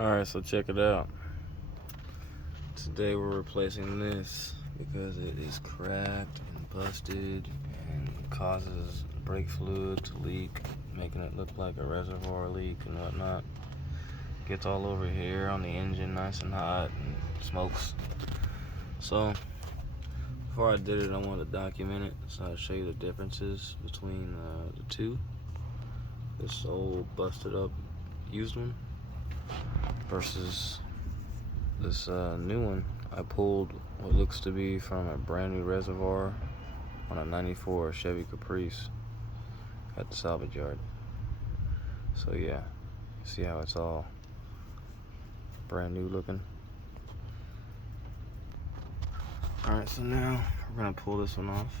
Alright, so check it out. Today we're replacing this because it is cracked and busted and causes brake fluid to leak, making it look like a reservoir leak and whatnot. Gets all over here on the engine nice and hot and smokes. So before I did it, I wanted to document it, so I'll show you the differences between the two. This old busted up used one versus this new one. I pulled what looks to be from a brand new reservoir on a 94 Chevy Caprice at the salvage yard. So yeah, you see how it's all brand new looking. Alright, so now we're gonna pull this one off.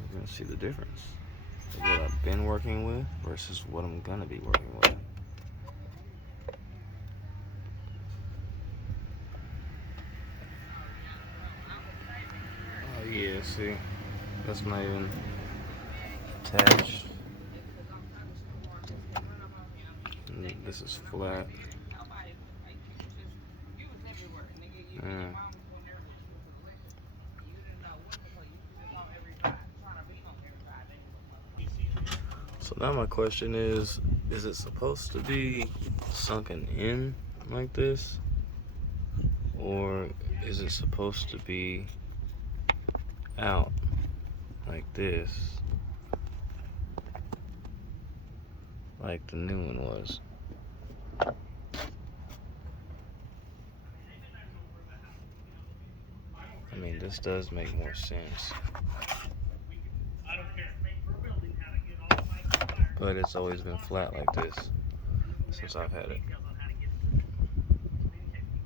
We're gonna see the difference of what I've been working with versus what I'm gonna be working with. Oh yeah, see, that's not even attached. And this is flat. So now my question is it supposed to be sunken in like this? Or is it supposed to be out like this? Like the new one was. I mean, this does make more sense. But it's always been flat like this since I've had it.